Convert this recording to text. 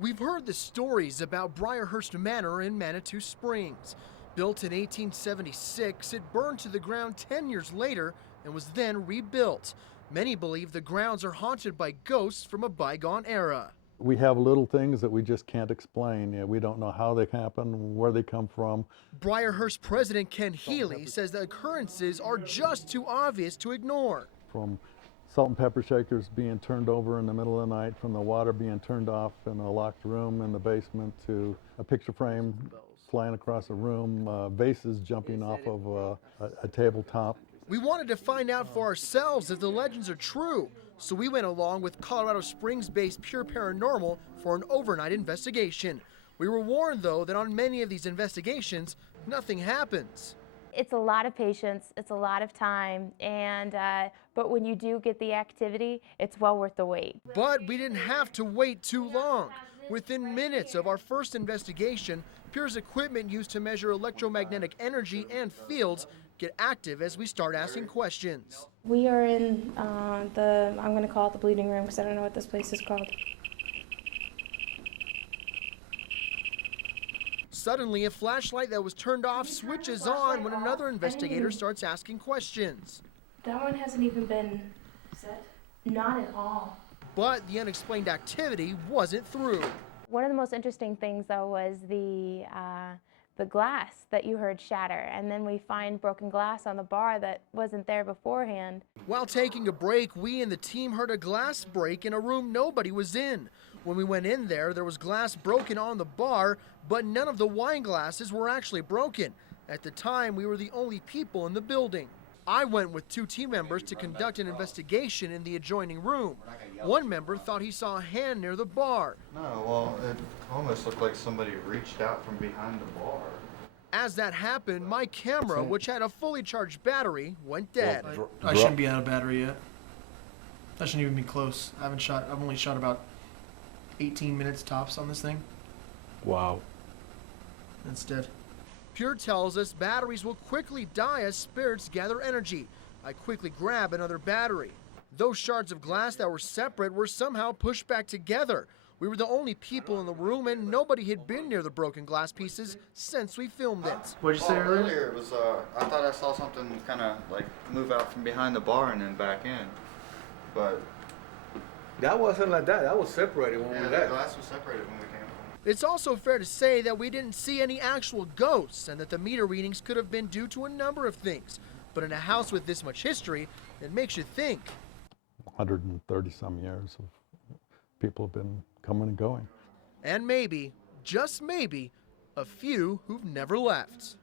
We've heard the stories about Briarhurst Manor in Manitou Springs. Built in 1876, it burned to the ground 10 years later and was then rebuilt. Many believe the grounds are haunted by ghosts from a bygone era. We have little things that we just can't explain. We don't know how they happen, where they come from. Briarhurst President Ken Healy says the occurrences are just too obvious to ignore. From salt and pepper shakers being turned over in the middle of the night, from the water being turned off in a locked room in the basement, to a picture frame flying across a room, vases jumping off of a tabletop. We wanted to find out for ourselves if the legends are true, so we went along with Colorado Springs-based P.U.R.E. Paranormal for an overnight investigation. We were warned, though, that on many of these investigations, nothing happens. It's a lot of patience, it's a lot of time, but when you do get the activity, it's well worth the wait. But we didn't have to wait too long. Within minutes of our first investigation, P.U.R.E.'s equipment used to measure electromagnetic energy and fields get active as we start asking questions. We are in I'm going to call it the bleeding room because I don't know what this place is called. Suddenly, a flashlight that was turned off switches on when another investigator starts asking questions. That one hasn't even been set. Not at all. But the unexplained activity wasn't through. One of the most interesting things, though, was the glass that you heard shatter, and then we find broken glass on the bar that wasn't there beforehand. While taking a break, we and the team heard a glass break in a room nobody was in. When we went in there was glass broken on the bar, but none of the wine glasses were actually broken. At the time, we were the only people in the building. I went with two team members to conduct an investigation in the adjoining room. One member thought he saw a hand near the bar. No, well, it almost looked like somebody reached out from behind the bar. As that happened, my camera, which had a fully charged battery, went dead. I shouldn't be out of battery yet. I shouldn't even be close. I've only shot about 18 minutes tops on this thing. Wow. It's dead. P.U.R.E. tells us batteries will quickly die as spirits gather energy. I quickly grab another battery. Those shards of glass that were separate were somehow pushed back together. We were the only people in the room, and nobody had been near the broken glass pieces since we filmed it. What'd you say earlier? Earlier it was, I thought I saw something kind of like move out from behind the bar and then back in. But that wasn't like that. That was separated when we the left. glass was separated when we came. It's also fair to say that we didn't see any actual ghosts and that the meter readings could have been due to a number of things. But in a house with this much history, it makes you think. 130 some years of people have been coming and going. And maybe, just maybe, a few who've never left.